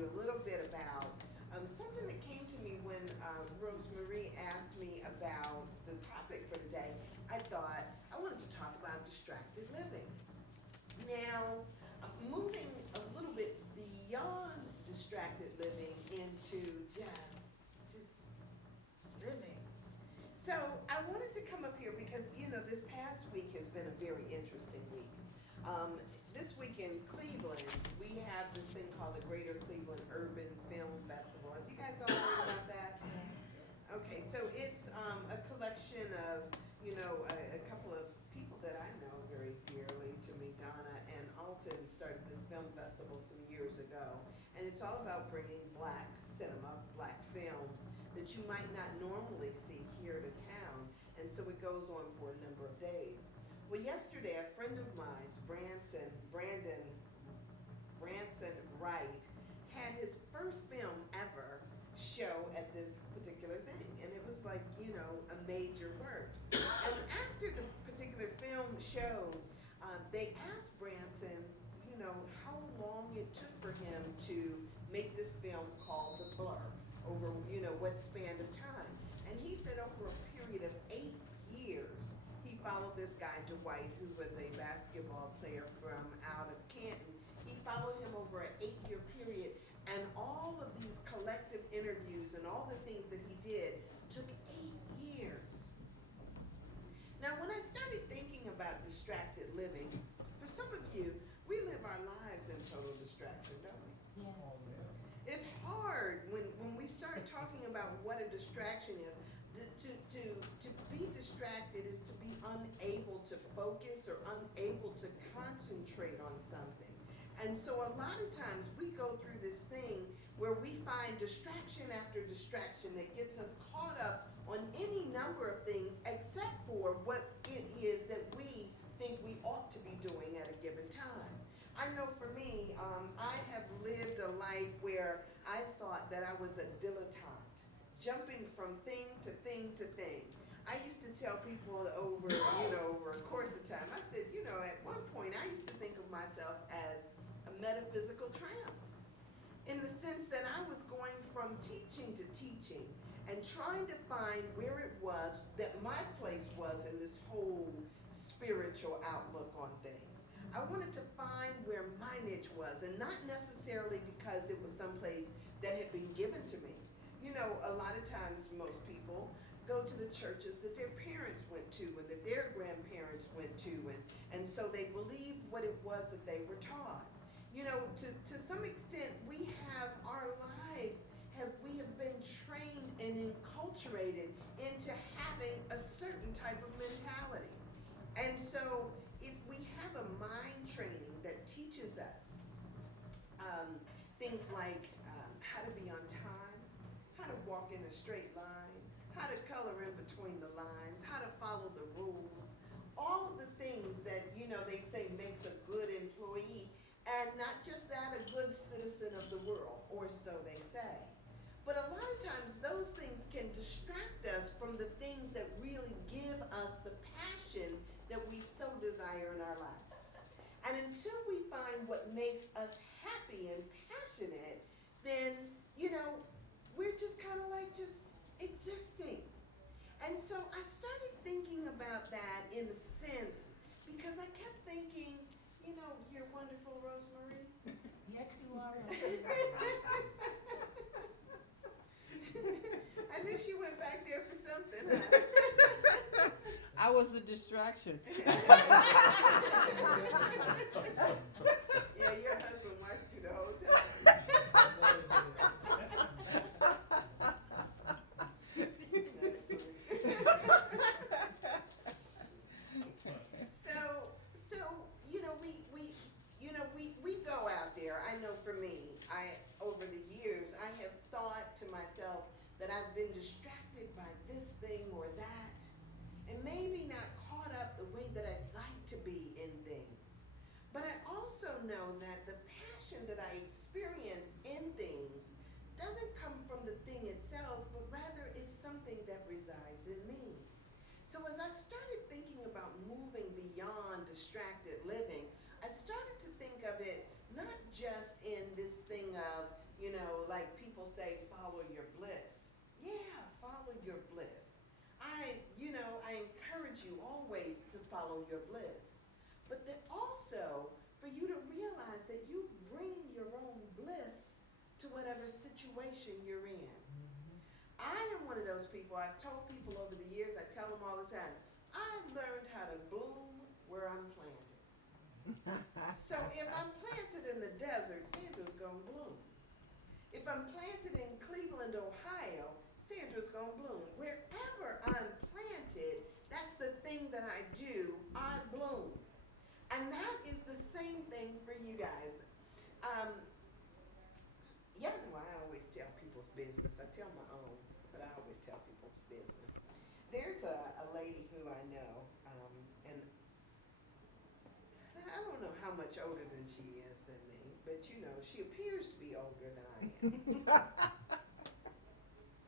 you a little bit about something that came to me when Rosemarie asked me about the topic for today. I thought I wanted to talk about distracted living. Now, moving a little bit beyond distracted living into just living. So I wanted to come up here because, this past week has been a very interesting week. This week in Cleveland, we have this thing called the Greater Cleveland Urban Film Festival. Have you guys all heard about that? Okay, so it's a collection of, a couple of people that I know very dearly to me. Donna and Alton started this film festival some years ago. And it's all about bringing black cinema, black films that you might not normally see here to town. And so it goes on for a number of days. Well, yesterday, a friend of mine, Brandon Wright, had his first film ever show at this particular thing. And it was like, a major work. And after the particular film show, they asked Branson, how long it took for him to make this film called The Blur over, what span of time. And he said over a period of 8 years, he followed this guy, Dwight, who was a basketball player from out of Canton. He followed him over an 8-year period, and all of these collective interviews and all the things that he did took 8 years. Now, when I started thinking about distracted living, for some of you, we live our lives in total distraction, don't we? Yes. It's hard when we start talking about what a distraction is. To be distracted is to be unable to focus or unable to concentrate on something. And so a lot of times we go through this thing where we find distraction after distraction that gets us caught up on any number of things except for what it is that we think we ought to be doing at a given time. I know for me, I have lived a life where I thought that I was a dilettante, jumping from thing to thing to thing. I used to tell people over a course of time, I said, at one point I used to think of myself as a metaphysical tramp, in the sense that I was going from teaching to teaching and trying to find where it was that my place was in this whole spiritual outlook on things. I wanted to find where my niche was, and not necessarily because it was someplace that had been given to me. A lot of times most people go to the churches that their parents went to and that their grandparents went to, and so they believed what it was that they were taught. To some extent, we have our lives, we have been trained and enculturated into having a certain type of mentality. And so if we have a mind training that teaches us things like how to be on time, how to walk in a straight line, how to color in between the lines, how to follow the rules, all of the things that, they say makes a good employee, and not just that, a good citizen of the world, or so they say. But a lot of times those things can distract us from the things that really give us the passion that we so desire in our lives. And until we find what makes us happy and passionate, then, we're just kind of like just existing. And so I started thinking about that in a sense, because I kept thinking, you're wonderful, Rosemarie. Yes, you are. I knew she went back there for something, huh? I was a distraction. Yeah, your husband watched you the whole time. We go out there. I know for me, over the years, I have thought to myself that I've been distracted by this thing or that, and maybe not caught up the way that I'd like to be in things. But I also know that the passion that I experience in things doesn't come from the thing itself, but rather it's something that resides in me. So as I started thinking about moving beyond distracted living, I started to think of it not just in this thing of, know your bliss. But then also for you to realize that you bring your own bliss to whatever situation you're in. I am one of those people, I've told people over the years, I tell them all the time, I've learned how to bloom where I'm planted. So if I'm planted in the desert, Sandra's gonna bloom. If I'm planted in Cleveland, Ohio, Sandra's gonna bloom. Wherever I'm planted, that's the thing that I do, I bloom. And that is the same thing for you guys. Y'all know I always tell people's business. I tell my own, but I always tell people's business. There's a lady who I know, and I don't know how much older than she is than me, but you know, she appears to be older than I am.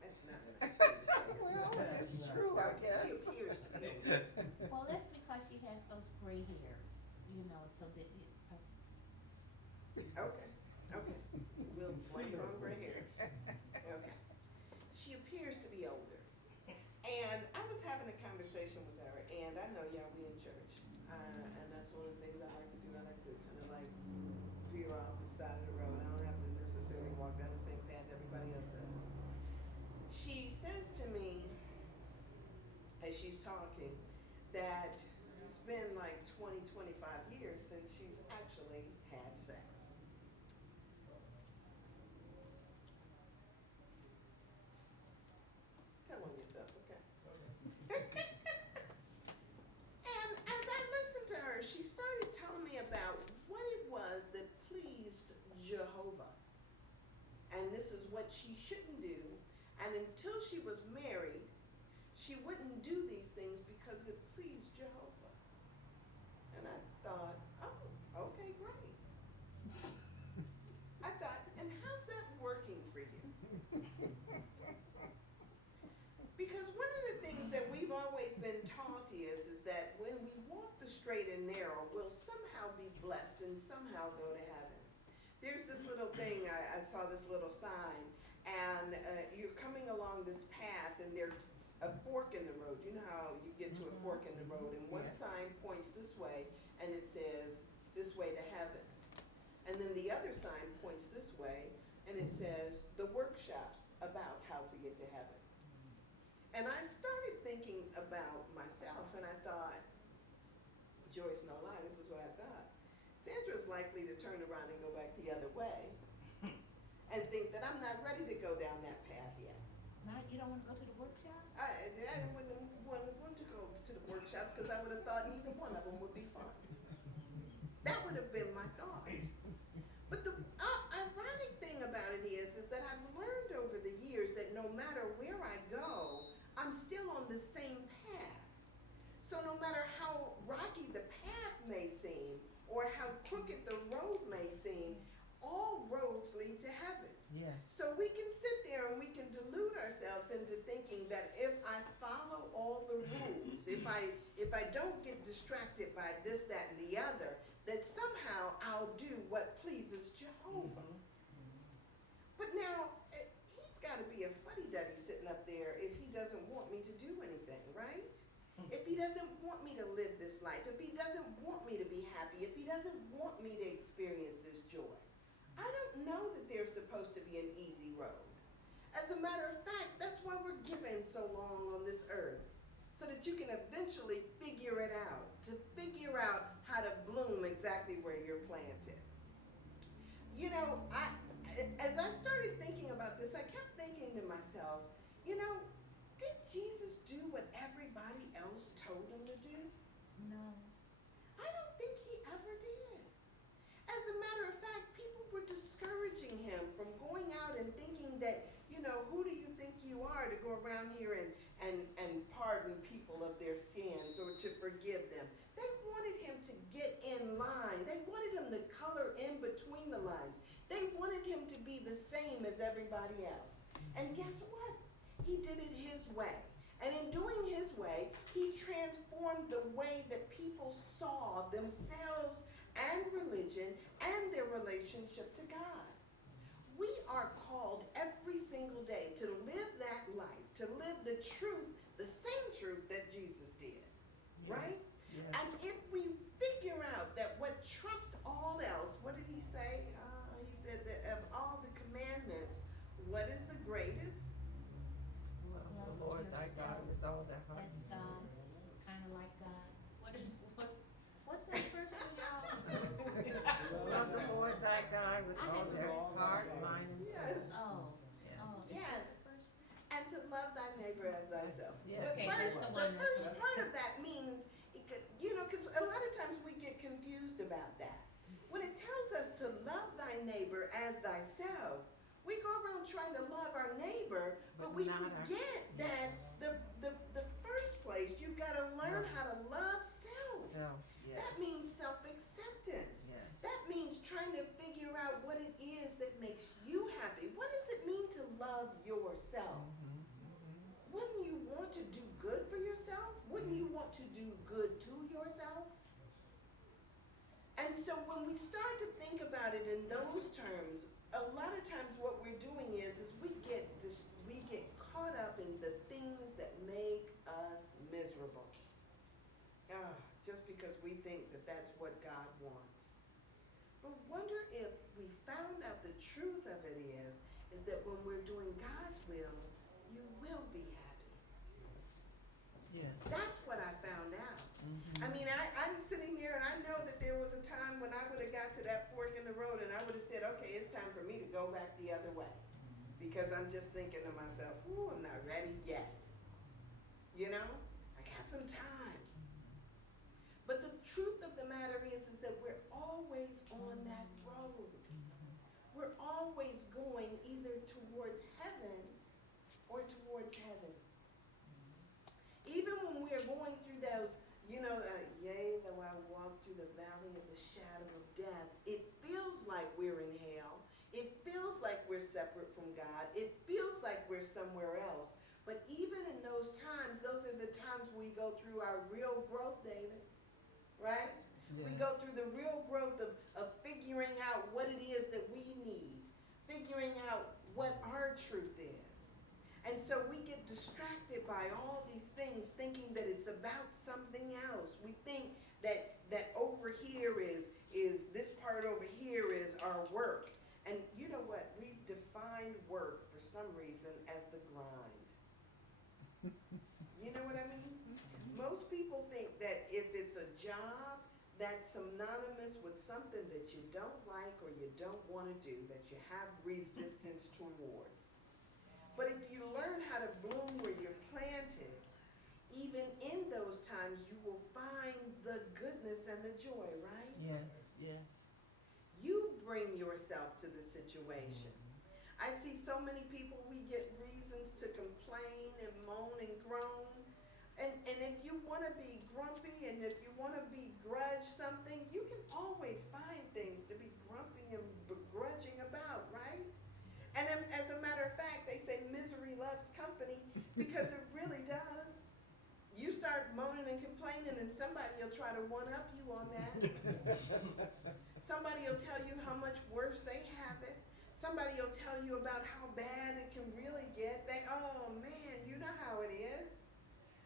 That's not a nice thing to say. Well, it's true, I guess. She appears to be older. Well, that's because she has those gray hairs, you know, so that it, Okay, okay. We'll blame it on gray hair. Okay. She appears to be older. And I was having a conversation with her, and I know y'all, we in church. And that's one of the things I like to do. I like to kind of like veer off the side of the road. I don't have to necessarily walk down the same path everybody else does. She says to me, as she's talking, that it's been like 20, 25 years since she's actually had sex. Tell on yourself, okay? And as I listened to her, she started telling me about what it was that pleased Jehovah. And this is what she shouldn't do. And until she was married, she wouldn't do these things because it pleased Jehovah. And I thought, oh, okay, great. I thought, and how's that working for you? Because one of the things that we've always been taught is that when we walk the straight and narrow, we'll somehow be blessed and somehow go to heaven. There's this little thing, I saw this little sign, and you're coming along this path, and there's a fork in the road. You know how you get to a fork in the road, and one sign points this way, and it says, this way to heaven. And then the other sign points this way, and it says, the workshops about how to get to heaven. And I started thinking about myself, and I thought, Joyce, no lie, this is what I thought. Sandra's likely to turn around and go back the other way and think that I'm not ready to go down that path yet. now you don't want to go to the workshop? I wouldn't want to go to the workshops because I would have thought neither one of them would be fun. That would have been my thought. But the ironic thing about it is that I've learned over the years that no matter where I go, I'm still on the same path. So no matter how rocky the path may seem, or how crooked the road may seem, all roads lead to heaven. Yes. So we can sit there and we can delude ourselves into thinking that if I follow all the rules, if I don't get distracted by this, that, and the other, that somehow I'll do what pleases Jehovah. But now, he's got to be a fuddy-duddy sitting up there if he doesn't want me to do anything, right? If he doesn't want me to live this life, if he doesn't want me to be happy, if he doesn't want me to experience this joy. I don't know that there's supposed to be an easy road. As a matter of fact, that's why we're given so long on this earth, so that you can eventually figure it out, to figure out how to bloom exactly where you're planted. You know, as I started thinking about this, I kept thinking to myself, you know, did Jesus do what everybody else told him to do? No. I don't think he ever did. As a matter of fact, people were discouraging him from going out and thinking that, you know, who do you think you are to go around here and pardon people of their sins or to forgive them? They wanted him to get in line. They wanted him to color in between the lines. They wanted him to be the same as everybody else. And guess what? He did it his way. And in doing his way, he transformed the way that people saw themselves and religion and their relationship to God. We are called every single day to live that life, to live the truth, the same truth that Jesus did, right? Yes. And greatest? Love the Lord thy God with all thy heart and As soul. God, kinda like God. What's that first one, y'all? Love the Lord thy God with all their heart, mind, and soul. Yes. Oh, Yes. oh, is that Yes. the first one? And to love thy neighbor as thyself. Yes. The Okay, first, that's the the one first that's- part of that means, because a lot of times we get confused about that. When it tells us to love thy neighbor as thyself, we go around trying to love our neighbor, but But we not forget that yes. the first place, you've gotta learn Right. how to love self. Self, yes. That means self-acceptance. Yes. That means trying to figure out what it is that makes you happy. What does it mean to love yourself? Wouldn't you want to do good for yourself? Wouldn't you want to do good to yourself? And so when we start to think about it in those terms, a lot of times what we're doing is we get caught up in the things that make us miserable. Just because we think that that's what God wants. But wonder if we found out the truth of it is that when we're doing God's will, you will be happy. Yes. That's what I found out. Mhm. I mean, I'm sitting there and I know that there was a time when I would have got to that fork in the road and I would have said, okay, it's time for me to go back the other way. Because I'm just thinking to myself, ooh, I'm not ready yet. You know, I got some time. But the truth of the matter is that we're always on that road. We're always going either towards heaven or towards heaven. Even when we're going through those, yea, though I walk through the valley of the shadow of death, it feels like we're in hell. It feels like we're separate from God. It feels like we're somewhere else. But even in those times, those are the times we go through our real growth, David. Right? We Yes. go through the real growth of figuring out what it is that we need, figuring out what our truth is. And so we get distracted by all these things, thinking that it's about something else. We think that over here is this part over here is our work. And you know what? We've defined work for some reason as the grind. You know what I mean? Most people think that if it's a job that's synonymous with something that you don't like or you don't want to do, that you have resistance towards. But if you learn how to bloom where you're planted, even in those times you will find the goodness and the joy, right? Yes, yes. You bring yourself to the situation. I see so many people, we get reasons to complain and moan and groan. And if you want to be grumpy and if you want to begrudge something, you can always find things to be grumpy and begrudging about, right? And as a matter of fact, they say misery loves company because it really does. You start moaning and complaining and somebody will try to one-up you on that. Somebody will tell you how much worse they have it. Somebody will tell you about how bad it can really get. Oh man, you know how it is.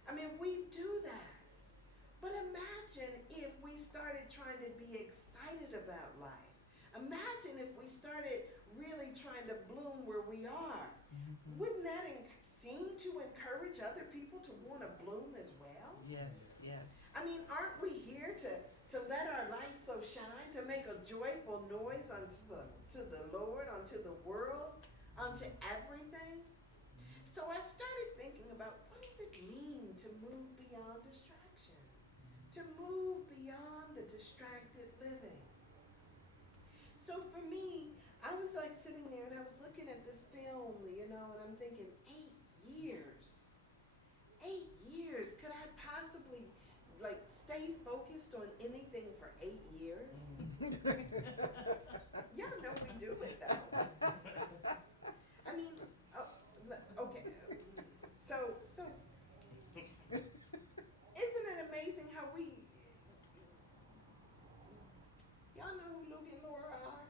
I mean, we do that. But imagine if we started trying to be excited about life. Imagine if we started really trying to bloom where we are. Wouldn't that seem to encourage other people to want to bloom as well? Yes, yes. I mean, aren't we here to let our light so shine, to make a joyful noise to the Lord, unto the world, unto everything? So I started thinking about what does it mean to move beyond distraction? To move beyond the distracted living. So for me, I was like sitting there and I was looking at this film, and I'm thinking, 8 years. 8 years. Could I possibly stay focused on anything for 8 years? Y'all know we do it though. I mean, okay. So isn't it amazing how y'all know who Luke and Laura are?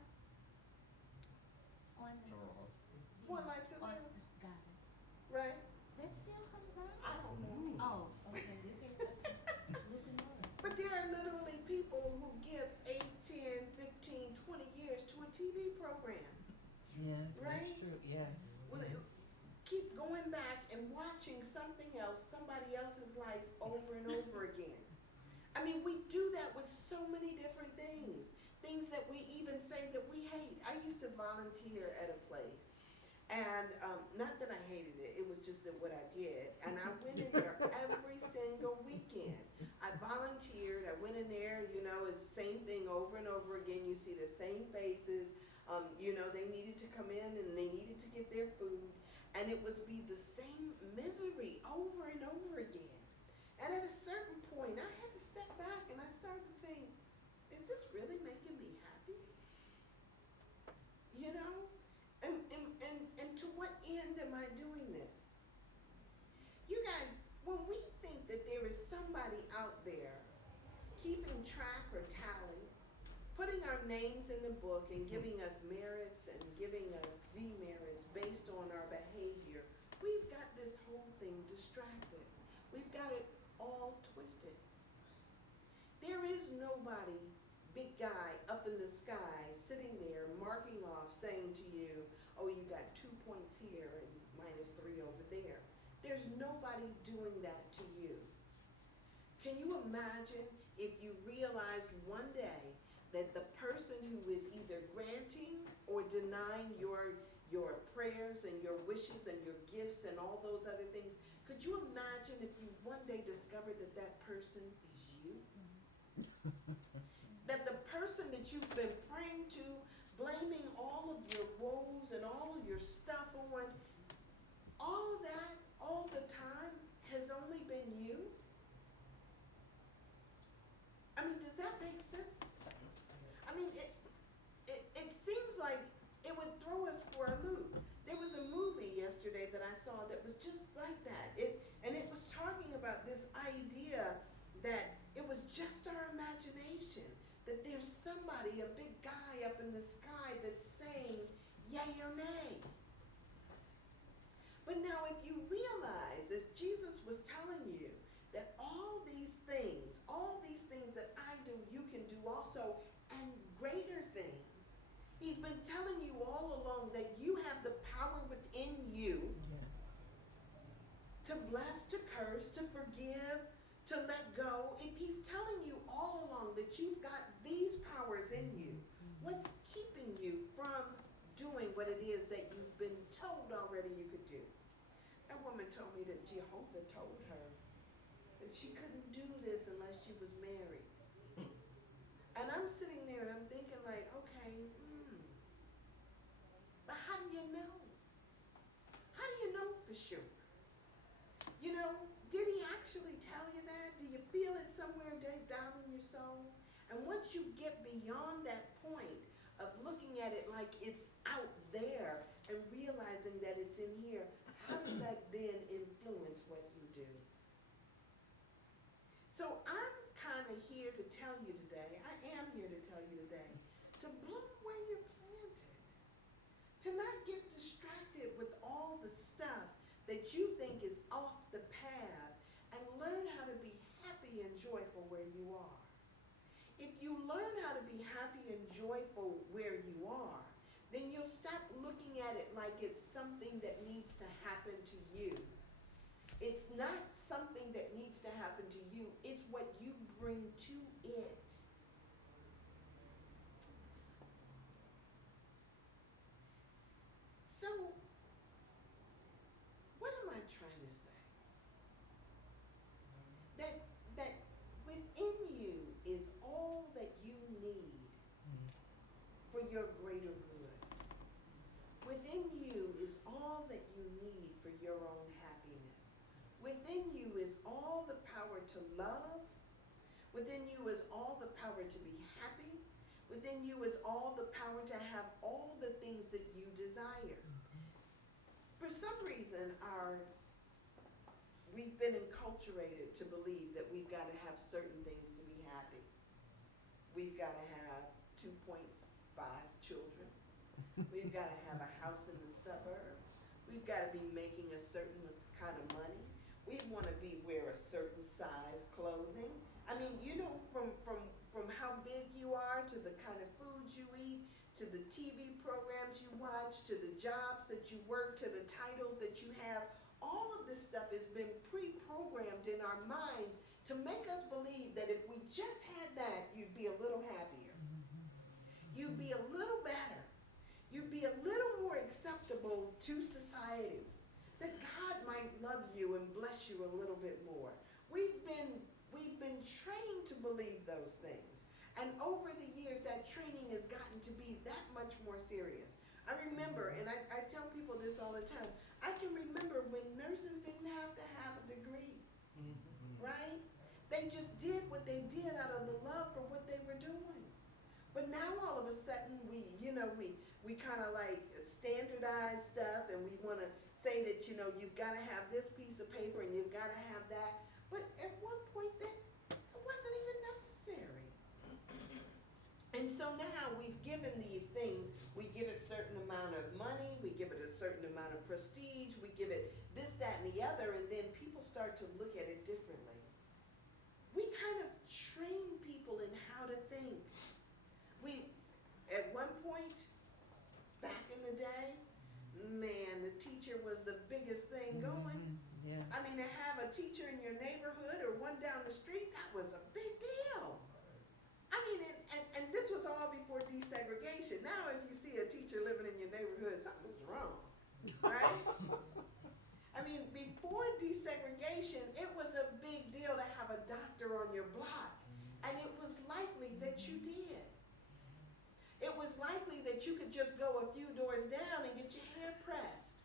One Life to Live, Got it. right? That still comes out? I don't know. Oh, okay, we can look and learn. But there are literally people who give 8, 10, 15, 20 over and over again. I mean, we do that with so many different things. Things that we even say that we hate. I used to volunteer at a place. And not that I hated it, it was just that what I did. And I went in there every single weekend. I volunteered, I went in there, you know, it's the same thing over and over again. You see the same faces. You know, they needed to come in and they needed to get their food. And it was be the same misery over and over again. And at a certain point, I had to step back and I started to think, is this really making me happy? You know? And to what end am I doing this? You guys, when we think that there is somebody out there keeping track or tally, putting our names in the book and giving us merits and giving us demerits based on our behavior, we've got this whole thing distracted. We've got it all twisted. There is nobody, big guy up in the sky, sitting there marking off, saying to you, oh, you got 2 points here and -3 over there. There's nobody doing that to you. Can you imagine if you realized one day that the person who is either granting or denying your prayers and your wishes and your gifts and all those other things, could you imagine if you one day discovered that that person is you? That the person that you've been praying to, blaming all of your woes and all of your stuff on, all of that, all the time, has only been you? I mean, does that make sense? I mean, it seems like it would throw us for a loop. There was a movie yesterday that I saw that was just like that. And it was talking about this idea that it was just our imagination, that there's somebody, a big guy up in the sky that's saying yay or nay. But now if you realize, as Jesus was telling you, that all these things that I do, you can do also, and greater things. He's been telling you all along that you have the power within you to bless, to curse, to forgive, to let go. If he's telling you all along that you've got these powers in you, what's keeping you from doing what it is that you've been told already you could do? That woman told me that Jehovah told her that she couldn't do this unless she was married. And I'm sitting there and I'm thinking like, okay, but how do you know? How do you know for sure? You know, did he actually tell you that? Do you feel it somewhere deep down in your soul? And once you get beyond that point of looking at it like it's out there and realizing that it's in here, how does that then influence what you do? So I'm kind of here to tell you today, I am here to tell you today, to bloom where you're planted. To not get distracted with all the stuff that you think is off the path, and learn how to be happy and joyful where you are. If you learn how to be happy and joyful where you are, then you'll stop looking at it like it's something that needs to happen to you. It's not something that needs to happen to you. It's what you bring to it. So, what am I trying to say? That within you is all that you need for your greater good. Within you is all that you need for your own happiness. Within you is all the power to love. Within you is all the power to be happy. Within you is all the power to have all the things that you desire. For some reason, we've been enculturated to believe that we've got to have certain things to be happy. We've got to have 2.5 children. We've got to have a house in the suburbs. We've got to be making a certain kind of money. We want to wear a certain size clothing. I mean, you know, from how big you are to the kind of foods you eat, to the TV programs you watch, to the jobs that you work, to the titles that you have, all of this stuff has been pre-programmed programmed in our minds to make us believe that if we just had that, you'd be a little happier. You'd be a little better. You'd be a little more acceptable to society. That God might love you and bless you a little bit more. We've been trained to believe those things. And over the years, that training has gotten to be that much more serious. I remember, and I tell people this all the time, I can remember when nurses didn't have to have a degree, right? They just did what they did out of the love for what they were doing. But now all of a sudden we kind of like standardize stuff, and we want to say that, you've got to have this piece of paper and you've got to have that. But at one point that it wasn't even necessary. And so now we've given these things, we give it a certain amount of money, we give it a certain amount of prestige, we give it this, that, and the other, and then people start to look at it differently. We kind of train people in how to think. At one point, back in the day, man, the teacher was the biggest thing going. Yeah. I mean, to have a teacher in your neighborhood or one down the street, that was a big deal. I mean, and this was all before desegregation. Now, if you see a teacher living in your neighborhood, something's wrong, right? I mean, before desegregation, it was a big deal to have a doctor on your block, and it was likely that you did. It was likely that you could just go a few doors down and get your hair pressed.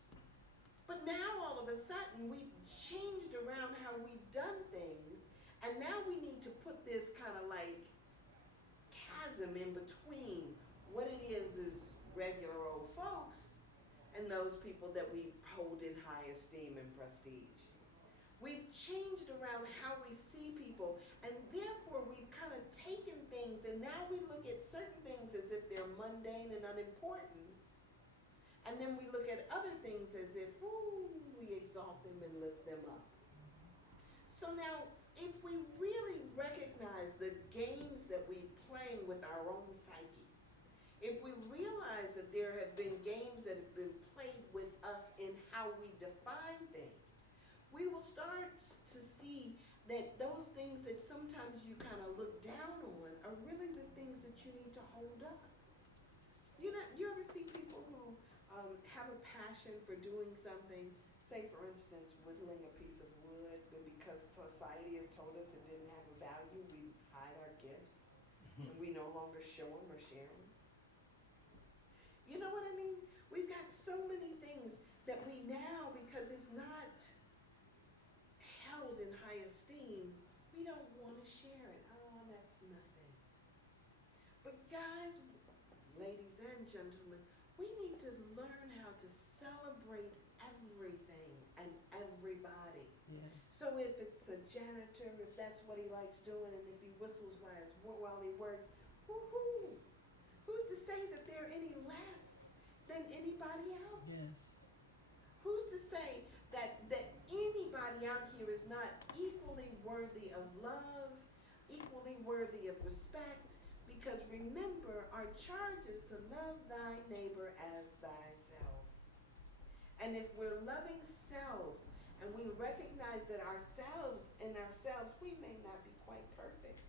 But now, all of a sudden, we've changed around how we've done things, and now we need to put this kind of like chasm in between what it is regular old folks and those people that we hold in high esteem and prestige. We've changed around how we see people, and therefore we've kind of taken things, and now we look at certain things as if they're mundane and unimportant, and then we look at other things as if, ooh, we exalt them and lift them up. So now, if we really recognize the games that we play with our own psyche, if we realize that there have been games that have been played with us in how we define things, we will start to see that those things that sometimes you kind of look down on are really the things that you need to hold up. You ever see people who have a passion for doing something, say for instance, whittling a piece of wood, but because society has told us it didn't have a value, we hide our gifts, and we no longer show them or share them. You know what I mean? We've got so many things that we now, because it's not held in high esteem, we don't want to share it. Oh, that's nothing. But guys, ladies and gentlemen, we need to learn how to celebrate everything and everybody. Yes. So if it's a janitor, if that's what he likes doing, and if he whistles while he works, woohoo! Who's to say that they're any less than anybody else? Yes. Who's to say that anybody out here is not equally worthy of love, equally worthy of respect? Because remember, our charge is to love thy neighbor as thyself. And if we're loving self, and we recognize that ourselves, we may not be quite perfect.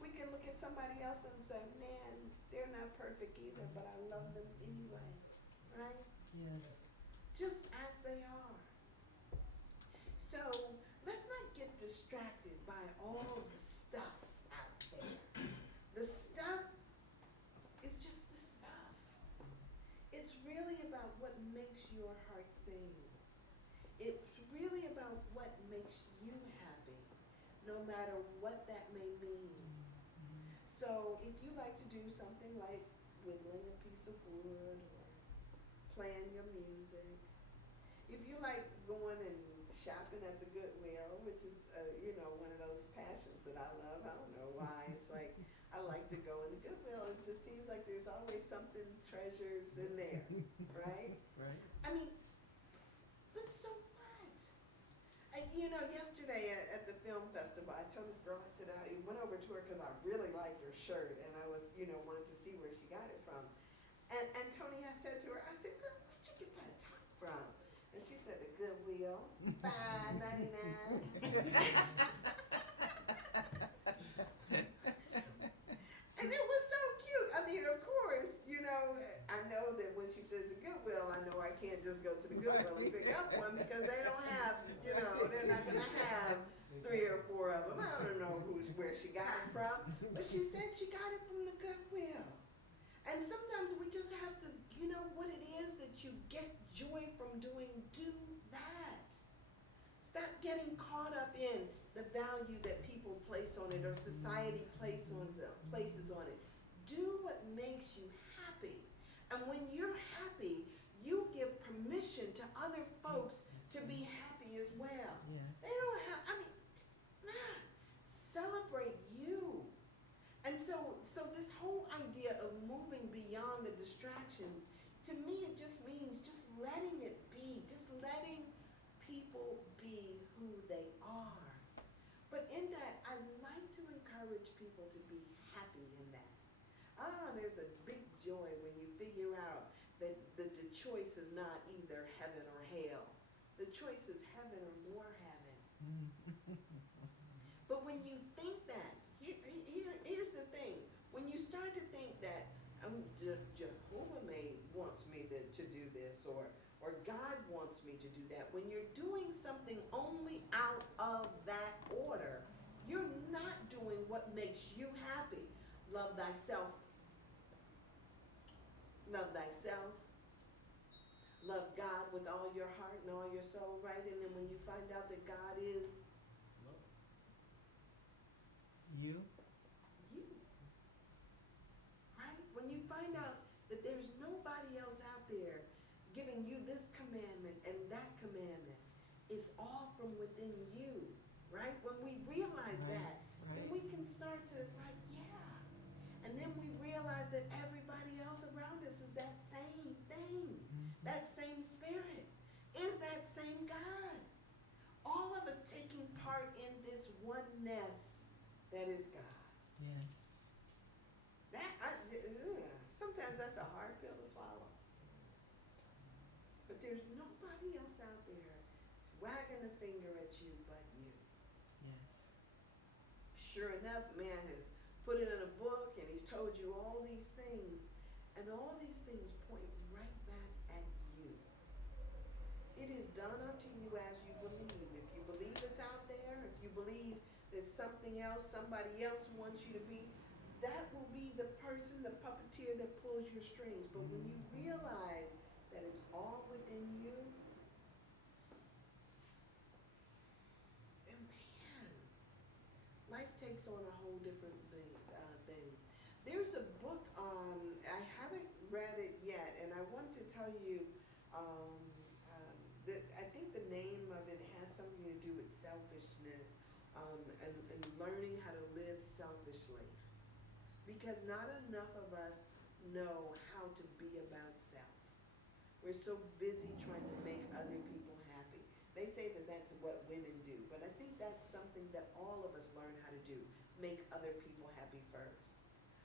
We can look at somebody else and say, man, they're not perfect either, but I love them anyway, right? Yes. Just as they are. So let's not get distracted by all the stuff out there. The stuff is just the stuff. It's really about what makes your heart sing. It's really about what makes you happy, no matter what that may mean. So if you like to do something like whittling a piece of wood or playing your music, if you like going and shopping at the Goodwill, which is one of those passions that I love, I don't know why, it's like I like to go in the Goodwill. It just seems like there's always something treasures in there, right? Right. I mean, but so what? Yesterday at the film festival, I told this girl, I said, I went over to her because I really liked her shirt, and I was, wanted to see where she got it from. And Tony, I said to her, I said, girl, where'd you get that top from? And she said, at the Goodwill, $5.99. And it was so cute. I mean, of course, you know, I know that when she says the Goodwill, I know I can't just go to the Goodwill and pick up one because they don't have, you know, they're not gonna have 3 or 4 of them. I don't know where she got it from, but she said she got it from the Goodwill. And sometimes we just have to, you know, what it is that you get joy from doing, do that. Stop getting caught up in the value that people place on it or society places on it. Do what makes you happy. And when you're happy, you give permission to other folks to be happy as well. Yes. They don't have, celebrate you. And so this whole idea of moving beyond the distractions, to me it just means just letting it be, just letting people be who they are. But in that, I like to encourage people to be happy in that. There's a big joy when you figure out that the choice is not either heaven or hell. The choice is heaven or more heaven. But when you think that, here's the thing. When you start to think that Jehovah wants me to do this, or God wants me to do that, when you're doing something only out of that order, you're not doing what makes you happy. Love thyself. Love thyself. Love God with all your heart and all your soul, right? And then when you find out that God is You? you, right? When you find out that there's nobody else out there giving you this commandment and that commandment, it's all from within you, right? When we realize that, then we can start to and then we realize that everybody else around us is that same thing, that same spirit, is that same God. All of us taking part in this oneness that is God. Yes. Sometimes that's a hard pill to swallow. But there's nobody else out there wagging a finger at you but you. Yes. Sure enough, man has put it in a book and he's told you all these things, and all these things point right back at you. It is done unto you as you believe. If you believe it's out there, if you believe that something else, somebody else wants you to be, that will be the person, the puppeteer that pulls your strings. But when you realize that it's all within you, and man, life takes on a whole different thing. There's a book, I haven't read it yet, and I want to tell you that I think the name of it has something to do with selfishness, and learning how to live selfishly. Because not enough of us know how to be about self. We're so busy trying to make other people happy. They say that that's what women do, but I think that's something that all of us learn how to do, make other people happy first.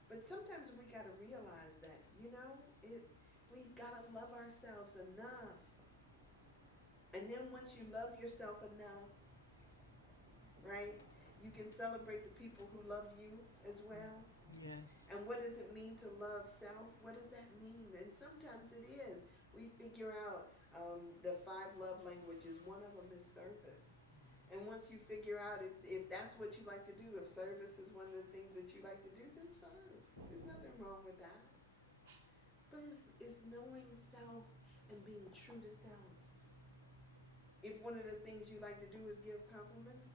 But sometimes we gotta realize that, you know, we've gotta love ourselves enough. And then once you love yourself enough, right, you can celebrate the people who love you as well. Yes. And what does it mean to love self? What does that mean? And sometimes it is. We figure out the 5 love languages. One of them is service. And once you figure out if that's what you like to do, if service is one of the things that you like to do, then serve. There's nothing wrong with that. But it's knowing self and being true to self. If one of the things you like to do is give compliments,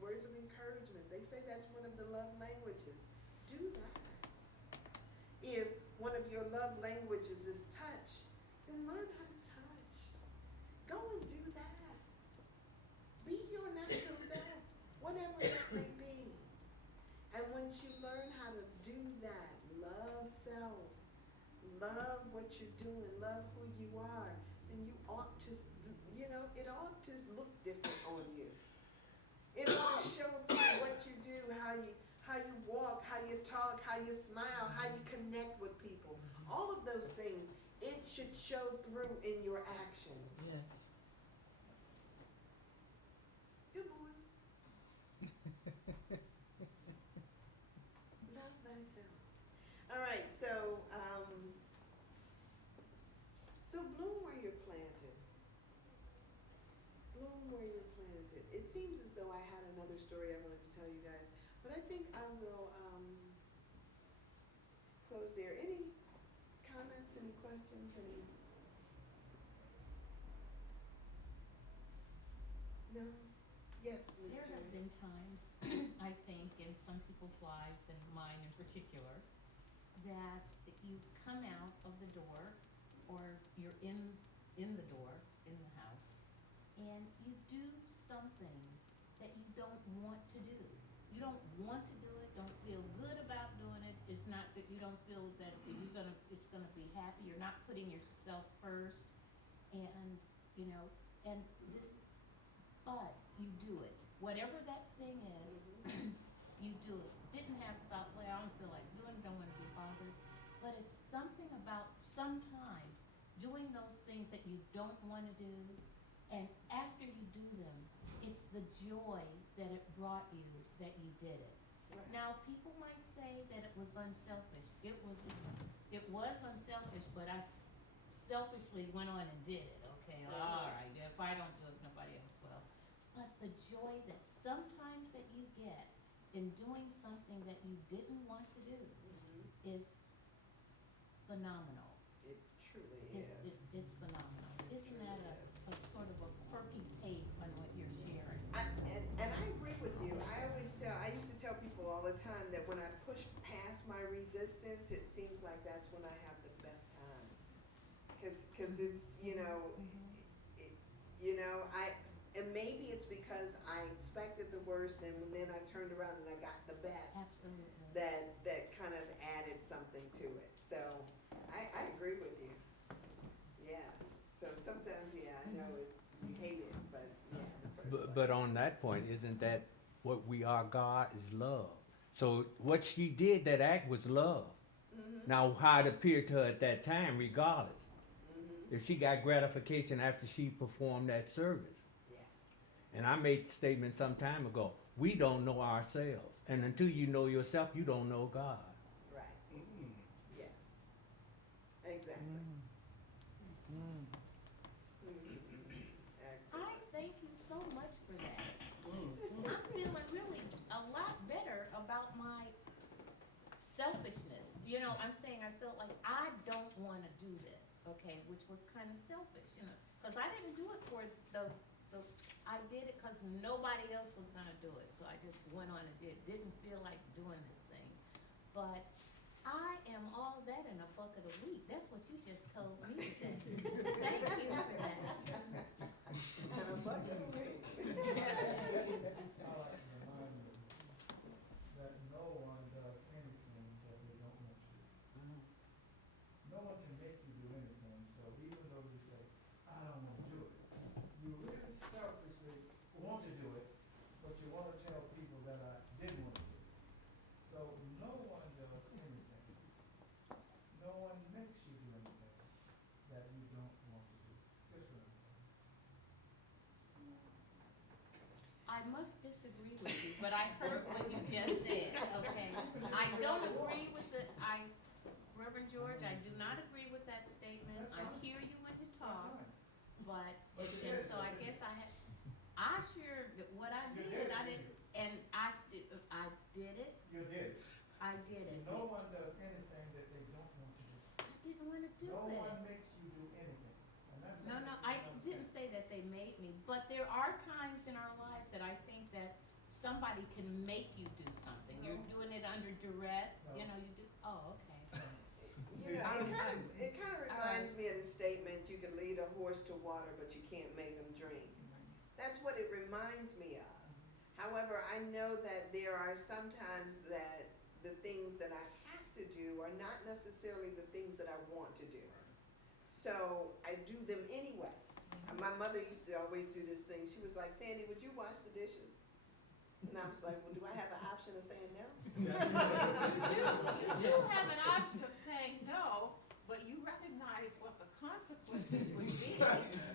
words of encouragement. They say that's one of the love languages. Do that. If one of your love languages is touch, then learn how to touch. Go and do that. Be your natural self, whatever that may be. And once you learn how to do that, love self, love what you're doing, love who you are, then you ought to, it ought to look different on you. It ought to show through what you do, how you walk, how you talk, how you smile, how you connect with people. All of those things, it should show through in your actions. Yes. So bloom where you're planted. Bloom where you're planted. It seems as though I had another story I wanted to tell you guys, but I think I will, close there. Any comments, any questions, any? No? Yes, Ms. There have Joyce. been times, I think, in some people's lives, and mine in particular, that you come out of the door, or you're in the door, in the house, and you do something that you don't want to do. You don't want to do it, don't feel good about doing it. It's not that you don't feel that it's gonna be happy. You're not putting yourself first, and, you know, and this, but you do it. Whatever that thing is, you do it. Didn't have thought, well, I don't feel like doing it, don't want to be bothered. But it's something about sometimes doing those things that you don't want to do, and after you do them, it's the joy that it brought you that you did it. Right. Now, people might say that it was unselfish. It was unselfish, but I selfishly went on and did it, okay? All right, if I don't do it, nobody else will. But the joy that sometimes that you get in doing something that you didn't want to do is phenomenal. It truly It's, is. it's phenomenal. It Isn't that truly a sort of a quirky take on what you're sharing? And I agree with you. I used to tell people all the time that when I push past my resistance, it seems like that's when I have the best times. Cause it's, you know, and maybe it's because I expected the worst and then I turned around and I got the best. Absolutely. That kind of added something to it. So I agree with you. Yeah. So sometimes, yeah, I know it's, you hate it, but yeah. in the first But place. on that point, isn't that what we are? God is love. So what she did, that act was love. Now, how it appeared to her at that time, regardless. If she got gratification after she performed that service. Yeah. And I made the statement some time ago, we don't know ourselves. And until you know yourself, you don't know God. Right. Yes. Exactly. I Excellent. thank you so much for that. I'm feeling really a lot better about my selfishness. You know, I'm saying I felt like I don't want to do this, okay, which was kind of selfish, you know, because I didn't do it for I did it because nobody else was going to do it. So I just went on and didn't feel like doing this thing. But I am all that in a bucket of wheat. That's what you just told me today. Thank you for that. And a bucket of wheat. I like to remind you that no one does anything that they don't want to do. No one can make you do anything, so even though you say, I don't want to do it, you really selfishly want to do it, but you want to tell people that I didn't want to do it. So no one does anything. No one makes you do anything that you don't want to do. Just remember that. I must disagree with you, but I heard what you just said, okay? I don't agree with Reverend George, I do not agree with that statement. I hear you when you talk, but, and so I guess I sure, what I did, I didn't, and I did it. You did. I did it. See, no one does anything that they don't want to do. I didn't want to do No one that. makes you do anything. And that's No, something I you gotta didn't understand. say that they made me, but there are times in our lives that I think that somebody can make you do something. You're doing it under duress, you know, you do, oh, okay. You know, it kind of reminds me of the statement, you can lead a horse to water, but you can't make him drink. That's what it reminds me of. However, I know that there are sometimes that the things that I have to do are not necessarily the things that I want to do. So I do them anyway. My mother used to always do this thing. She was like, Sandy, would you wash the dishes? And I was like, well, do I have an option of saying no? You do have an option of saying no, but you recognize what the consequences would be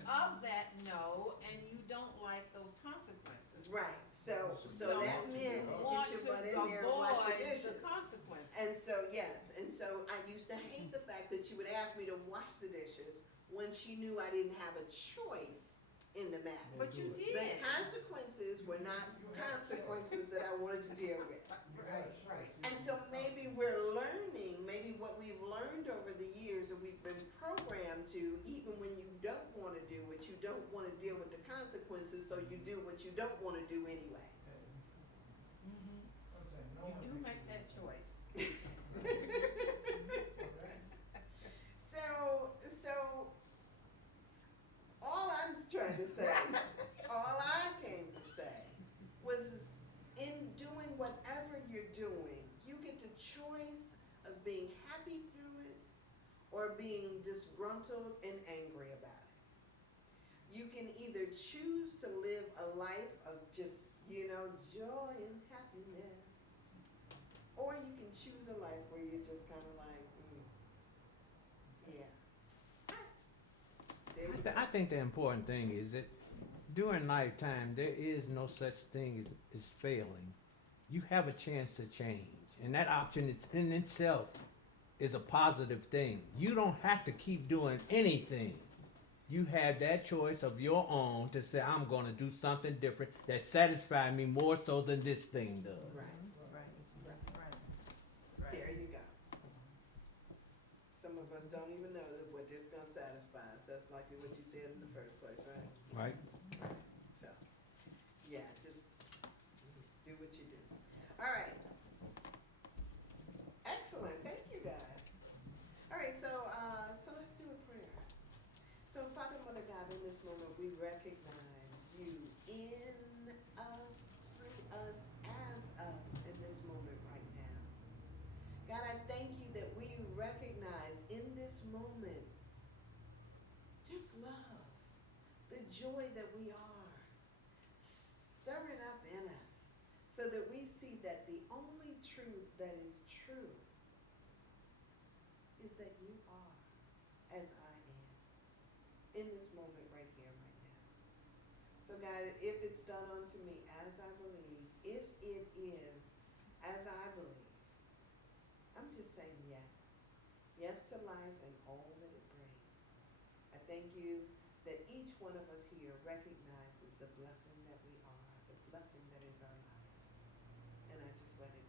of that no, and you don't like those consequences. Right, so Don't that meant want get your to butt in there and wash the avoid dishes. the consequences. And so, yes, and so I used to hate the fact that she would ask me to wash the dishes when she knew I didn't have a choice in the matter. But you The did. consequences were not consequences that I wanted to deal with. Right. And so maybe we're learning, maybe what we've learned over the years, and we've been programmed to, even when you don't want to do what you don't want to deal with the consequences, so you do what you don't want to do anyway. I'm saying no You one do makes make you that do choice. So, all I'm trying to say, all I came to say was in doing whatever you're doing, you get the choice of being happy through it or being disgruntled and angry about it. You can either choose to live a life of just, joy and happiness, or you can choose a life where you're just kind of like, yeah. There you go. I think the important thing is that during lifetime, there is no such thing as failing. You have a chance to change, and that option in itself is a positive thing. You don't have to keep doing anything. You have that choice of your own to say, I'm going to do something different that satisfies me more so than this thing does. Right. There you go. Some of us don't even know that what this gonna satisfy us. That's likely what you said in the first place, right? Right? So, yeah, just do what you do. All right. Excellent. Thank you, guys. All right, so let's do a prayer. So, Father, Mother God, in this moment, we recognize you in us, through us, as us in this moment right now. God, I thank you that we recognize in this moment just love, the joy that we are. Stir it up in us so that we see that the only truth that is true is that you are as I am in this moment right here, right now. So God, if it's done unto me as I believe, if it is as I believe, I'm just saying yes. Yes to life and all that it brings. I thank you that each one of us here recognizes the blessing that we are, the blessing that is our life. And I just let it